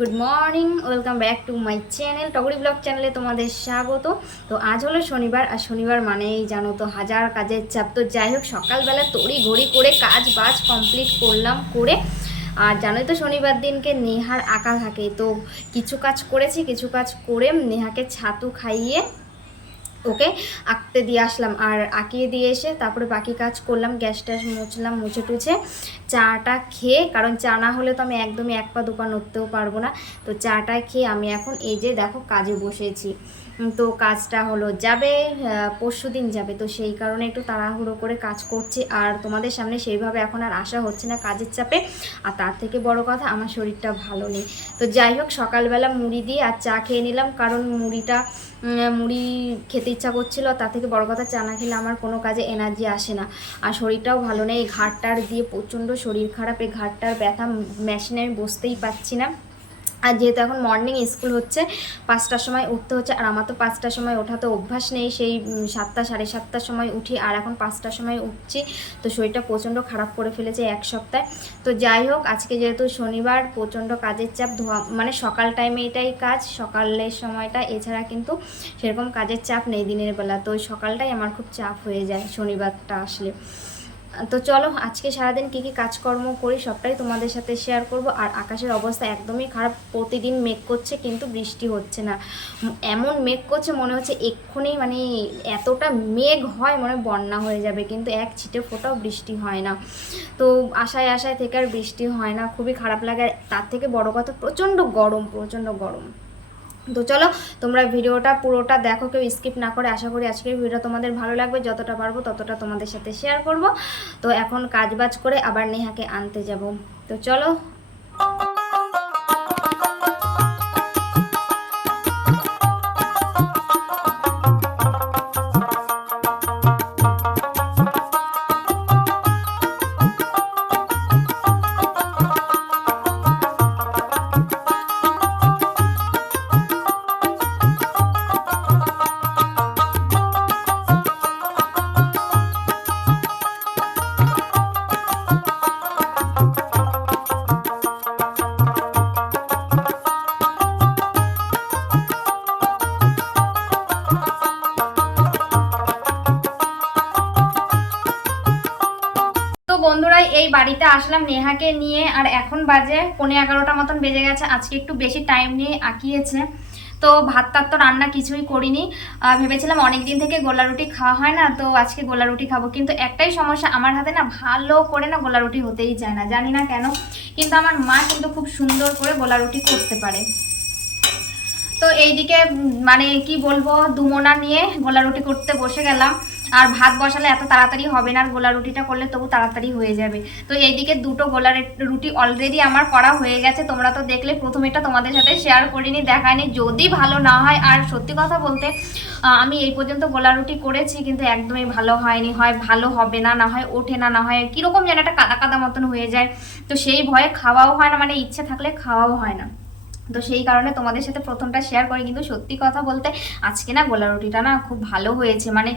Good morning welcome back to my channel Togori blog চ্যানেলে তোমাদের স্বাগত। তো আজ হলো শনিবার, আর শনিবার মানেই জানো তো হাজার কাজের চাপ। তো যাই হোক, সকালবেলা তড়ি ঘড়ি করে কাজ বাজ কমপ্লিট করলাম করে। আর জানোই তো শনিবার দিনকে নেহার আঁকা থাকে। তো কিছু কাজ করেছি, কিছু কাজ করে নেহাকে ছাতু খাইয়ে ওকে আঁকতে দিয়ে আসলাম। আর আঁকিয়ে দিয়ে এসে তারপরে বাকি কাজ করলাম, গ্যাস ট্যাস মুছলাম, মুছে টুছে চাটা খেয়ে, কারণ চা না হলে তো আমি একদমই এক পা দুপা নড়তেও পারব না। তো চাটা খেয়ে আমি এখন এই যে দেখো কাজে বসেছি। তো কাজটা হলো, যাবে পরশু দিন যাবে। তো সেই কারণে একটু তাড়াহুড়ো করে কাজ করছি। আর তোমাদের সামনে সেইভাবে এখন আর আসা হচ্ছে না কাজের চাপে। আর তার থেকে বড় কথা, আমার শরীরটা ভালো নেই। তো যাই হোক, সকালবেলা মুড়ি দিয়ে আর চা খেয়ে নিলাম। কারণ মুড়িটা মুড়ি খেতে ইচ্ছা করছিল, তার থেকে বড় কথা চা না খেলে আমার কোনো কাজে এনার্জি আসে না। আর শরীরটাও ভালো নেই এই ঘাটটার দিয়ে প্রচণ্ড শরীর খারাপ, এই ঘাটটার ব্যথা মেশিনে আমি বসতেই পারছি না। আর যেহেতু এখন মর্নিং স্কুল হচ্ছে, পাঁচটার সময় উঠতে হচ্ছে, আর আমার তো পাঁচটার সময় ওঠা তো অভ্যাস নেই, সেই সাতটা, সাড়ে সাতটার সময় উঠি, আর এখন পাঁচটার সময় উঠছি, তো শরীরটা প্রচণ্ড খারাপ করে ফেলেছে এক সপ্তাহে। তো যাই হোক, আজকে যেহেতু শনিবার, প্রচণ্ড কাজের চাপ, ধোয়া মানে সকাল টাইমে এটাই কাজ, সকালের সময়টা এছাড়া কিন্তু সেরকম কাজের চাপ নেই দিনের বেলা, তো ওই সকালটাই আমার খুব চাপ হয়ে যায় শনিবারটা আসলে। তো চলো, আজকে সারাদিন কী কী কাজকর্ম করি সবটাই তোমাদের সাথে শেয়ার করব। আর আকাশের অবস্থা একদমই খারাপ। প্রতিদিন মেঘ করছে কিন্তু বৃষ্টি হচ্ছে না। এমন মেঘ করছে মনে হচ্ছে এক্ষুনি মানে এতটা মেঘ হয় মনে বন্যা হয়ে যাবে। কিন্তু এক ছিটে ফোটাও বৃষ্টি হয় না। তো আশায় আশায় থেকে আর বৃষ্টি হয় না। খুবই খারাপ লাগে। আর তার থেকে বড় কথা, প্রচণ্ড গরম প্রচণ্ড গরম। তো চলো, তোমরা ভিডিওটা পুরোটা দেখো, কেউ স্কিপ না করে, আশা করি আজকের ভিডিও তোমাদের ভালো লাগবে। যতটা পারব ততটা তোমাদের সাথে শেয়ার করব। তো এখন কাজ বাজ করে আবার নেহাকে আনতে যাব। তো চলো এই বাড়িতে আসলাম নেহাকে নিয়ে, আর এখন বাজে পনে এগারোটা মতন বেজে গেছে। আজকে একটু বেশি টাইম নিয়ে আঁকিয়েছে। তো ভাত টাত তো রান্না কিছুই করিনি। ভেবেছিলাম অনেক দিন থেকে গোলা রুটি খাওয়া হয় না, তো আজকে গোলা রুটি খাব। কিন্তু একটাই সমস্যা, আমার হাতে না ভালো করে না গোলা রুটি হতেই চায় না, জানি না কেন। কিন্তু আমার মা কিন্তু খুব সুন্দর করে গোলা রুটি করতে পারে। তো এইদিকে মানে কি বলব, দুমোনা নিয়ে গোলা রুটি করতে বসে গেলাম। আর ভাত বসালে এত তাড়াতাড়ি হবে না, আর গোলা রুটিটা করলে তবু তাড়াতাড়ি হয়ে যাবে। তো এইদিকে দুটো গোলা রুটি অলরেডি আমার করা হয়ে গেছে, তোমরা তো দেখলে প্রথম এটা তোমাদের সাথে শেয়ার করিনি, দেখায়নি। যদি ভালো না হয়, আর সত্যি কথা বলতে আমি এই পর্যন্ত গোলা রুটি করেছি, কিন্তু একদমই ভালো হয়নি। হয় ভালো হবে না না হয় ওঠে না না হয় কীরকম যেন একটা কাদা কাদা মতন হয়ে যায়। তো সেই ভয়ে খাওয়াও হয় না মানে ইচ্ছে থাকলে খাওয়াও হয় না। তো সেই কারণে তোমাদের সাথে প্রথমটা শেয়ার করি। কিন্তু সত্যি কথা বলতে আজকে না গোলা রুটিটা না খুব ভালো হয়েছে। মানে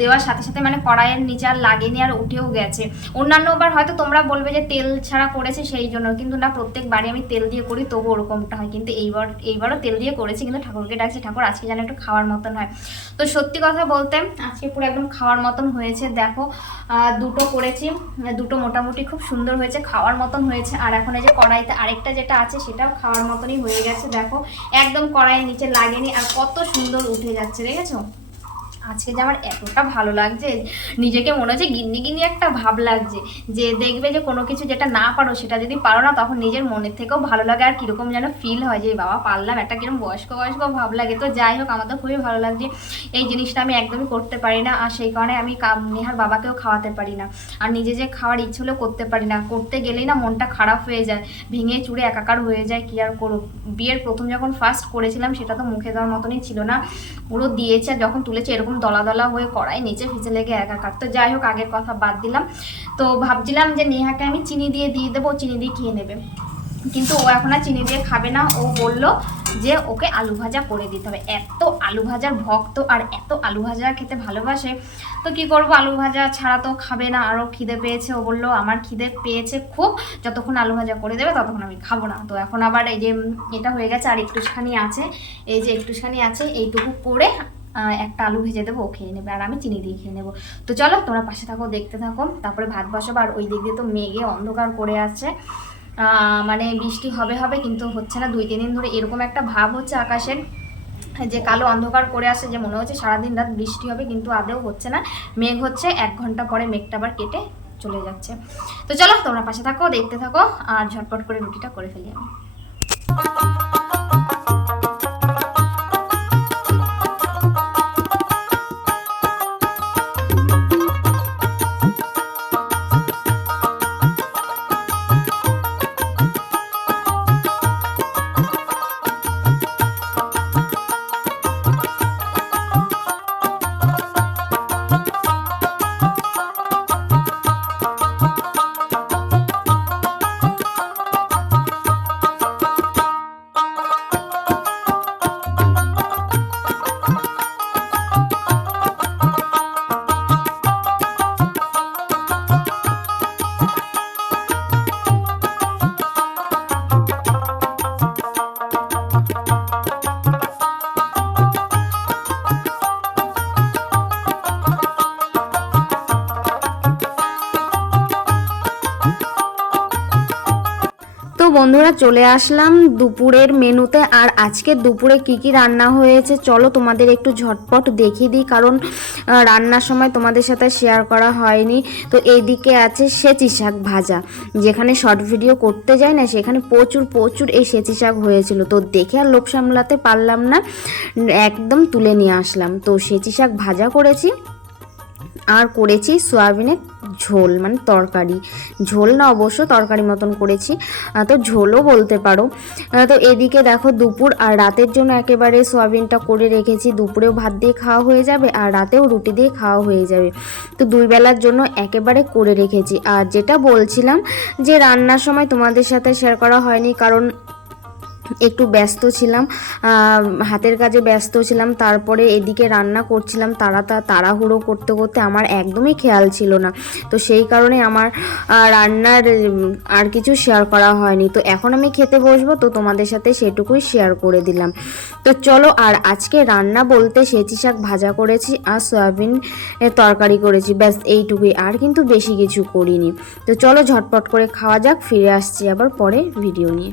দেওয়ার সাথে সাথে মানে কড়াইয়ের নিচে আর লাগেনি আর উঠেও গেছে। অন্যান্য বার হয়তো তোমরা বলবে যে তেল ছাড়া করেছে সেই জন্য, কিন্তু না প্রত্যেকবারই আমি তেল দিয়ে করি, তবু ওরকমটা হয়। কিন্তু এইবার, এইবারও তেল দিয়ে করেছি, কিন্তু ঠাকুরকে ডাকছি, ঠাকুর, আজকে যেন একটু খাওয়ার মতন হয়। তো সত্যি কথা বলতে আজকে পুরো একদম খাওয়ার মতন হয়েছে। দেখো দুটো করেছি, দুটো মোটামুটি খুব সুন্দর হয়েছে, খাওয়ার মতন হয়েছে। আর এখন এই যে কড়াইতে আরেকটা যেটা আছে, সেটাও খাওয়ার মতনই হয়ে গেছে দেখো। একদম কড়াইয়ের নিচে লাগেনি আর কত সুন্দর উঠে যাচ্ছে দেখেছ? আজকে যে আমার এতটা ভালো লাগছে, নিজেকে মনে হচ্ছে গিন্নি গিন্নি একটা ভাব লাগছে। যে দেখবে যে কোনো কিছু যেটা না পারো, সেটা যদি পারো না, তখন নিজের মনের থেকেও ভালো লাগে আর কীরকম যেন ফিল হয় যে, বাবা পারলাম, একটা কীরকম বয়স্ক বয়স্ক ভাব লাগে। তো যাই হোক, আমার তো খুবই ভালো লাগছে এই জিনিসটা আমি একদমই করতে পারি না, আর সেই কারণে আমি নেহার বাবাকেও খাওয়াতে পারি না। আর নিজে যে খাওয়ার ইচ্ছে হলেও করতে পারি না। করতে গেলেই না মনটা খারাপ হয়ে যায়, ভেঙে চুড়ে একাকার হয়ে যায়, কি আর করো বিয়ের প্রথম যখন ফার্স্ট করেছিলাম, সেটা তো মুখে দেওয়ার মতনই ছিল না। পুরো দিয়েছে যখন তুলেছে, এরকম দলা দলা হয়ে কড়াই নিচে ফিচে লেগে একাকার। তো যাই হোক, আগের কথা বাদ দিলাম। তো ভাবছিলাম যে নেহাকে আমি চিনি দিয়ে দিয়ে দেবো চিনি দিয়ে খেয়ে নেবে। কিন্তু ও এখন আর চিনি দিয়ে খাবে না। ও বলল যে ওকে আলু ভাজা করে দিতে হবে। এত আলু ভাজার ভক্ত আর এত আলু ভাজা খেতে ভালোবাসে। তো কি করব, আলু ভাজা ছাড়া তো খাবে না। আরও খিদে পেয়েছে। ও বলল, আমার খিদে পেয়েছে খুব। যতক্ষণ আলু ভাজা করে দেবে, ততক্ষণ আমি খাব না। তো এখন আবার এই যে, এটা হয়ে গেছে। আর একটুখানি আছে। এই যে একটুখানি আছে, এইটুকু করে একটা আলু ভেজে দেবো খেয়ে নেবে আর আমি চিনি দিয়ে খেয়ে নেব। তো চলো তোমরা পাশে থাকো দেখতে থাকো। তারপরে ভাত বসাবো আর ওই দিক দিয়ে তো মেঘে অন্ধকার করে আহ, মানে বৃষ্টি হবে হবে কিন্তু হচ্ছে না দুই তিন দিন ধরে এরকম একটা ভাব হচ্ছে আকাশের যে কালো অন্ধকার করে আসে যে মনে হচ্ছে সারাদিন রাত বৃষ্টি হবে কিন্তু আদেও হচ্ছে না। মেঘ হচ্ছে এক ঘণ্টা পরে মেঘটা আবার কেটে চলে যাচ্ছে। তো চলো তোমরা পাশে থাকো দেখতে থাকো আর ঝটপট করে রুটিটা করে ফেলি আমি। বন্ধুরা চলে আসলাম দুপুরের মেনুতে। আর আজকে দুপুরে কি কি রান্না হয়েছে চলো তোমাদের একটু ঝটপট দেখিয়ে দিই, কারণ রান্নার সময় তোমাদের সাথে শেয়ার করা হয়নি। তো এইদিকে আছে সেচি শাক ভাজা, যেখানে শর্ট ভিডিও করতে যাই না, সেখানে প্রচুর প্রচুর এই সেচি শাক হয়েছিল। তো দেখে আর লোভ সামলাতে পারলাম না, একদম তুলে নিয়ে আসলাম। তো সেচি শাক ভাজা করেছি। আর করেছি সয়াবিনের ঝোল মানে তরকারি। ঝোল না অবশ্য তরকারি মতন করেছি। তো ঝোলও বলতে পারো। তো এদিকে দেখো দুপুর, আর রাতের জন্য একেবারে সয়াবিনটা করে রেখেছি। দুপুরেও ভাত দিয়ে খাওয়া হয়ে যাবে, আর রাতেও রুটি দিয়ে খাওয়া হয়ে যাবে। তো দুই বেলার জন্য একেবারে করে রেখেছি। আর যেটা বলছিলাম যে রান্নার সময় তোমাদের সাথে শেয়ার করা হয়নি, কারণ একটু ব্যস্ত ছিলাম হাতের কাজে ব্যস্ত ছিলাম, তারপরে এদিকে রান্না করছিলাম তারা তা- তাড়াহুড়ো করতে করতে আমার একদমই খেয়াল ছিল না। তো সেই কারণে আমার রান্নার আর কিছু শেয়ার করা হয়নি। তো এখন আমি খেতে বসবো, তো তোমাদের সাথে সেটুকুই শেয়ার করে দিলাম। তো চলো, আর আজকে রান্না বলতে সেচি শাক ভাজা করেছি আর সয়াবিন তরকারি করেছি। ব্যাস, এইটুকুই, আর কিন্তু বেশি কিছু করিনি। তো চলো, ঝটপট করে খাওয়া যাক, ফিরে আসছি আবার পরে ভিডিও নিয়ে।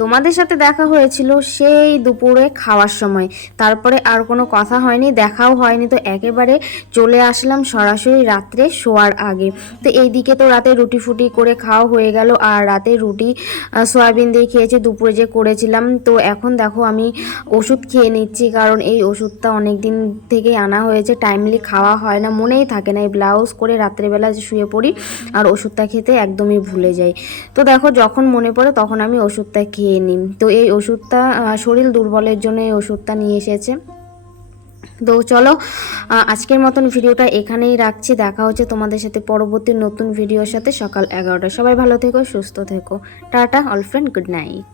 তোমাদের সাথে দেখা হয়েছিল সেই দুপুরে খাওয়ার সময়। তারপরে আর কোনো কথা হয়নি, দেখাও হয়নি, তো একেবারে চলে আসলাম সরাসরি রাত্রে শোয়ার আগে। তো এইদিকে তো রাতে রুটি ফুটি করে খাওয়া হয়ে গেল, আর রাতে রুটি সয়াবিন দিয়ে খেয়েছে, দুপুরে যে করেছিলাম। তো এখন দেখো আমি ওষুধ খেয়ে নিচ্ছি, কারণ এই ওষুধটা অনেক দিন থেকে আনা হয়েছে, টাইমলি খাওয়া হয় না, মনেই থাকে না। এই ব্লাউজ করে রাত্রেবেলা শুয়ে পড়ি, আর ওষুধটা খেতে একদমই ভুলে যাই। তো দেখো যখন মনে পড়ে তখন আমি ওষুধটা খেয়ে নিই তো এই ওষুধটা শরীর দুর্বলের জন্য এই ওষুধটা নিয়ে এসেছে। তো চলো আজকের মতন ভিডিওটা এখানেই রাখছি। দেখা হচ্ছে তোমাদের সাথে পরবর্তী নতুন ভিডিওর সাথে সকাল এগারোটায়। সবাই ভালো থেকো, সুস্থ থেকো। Tata all friend good night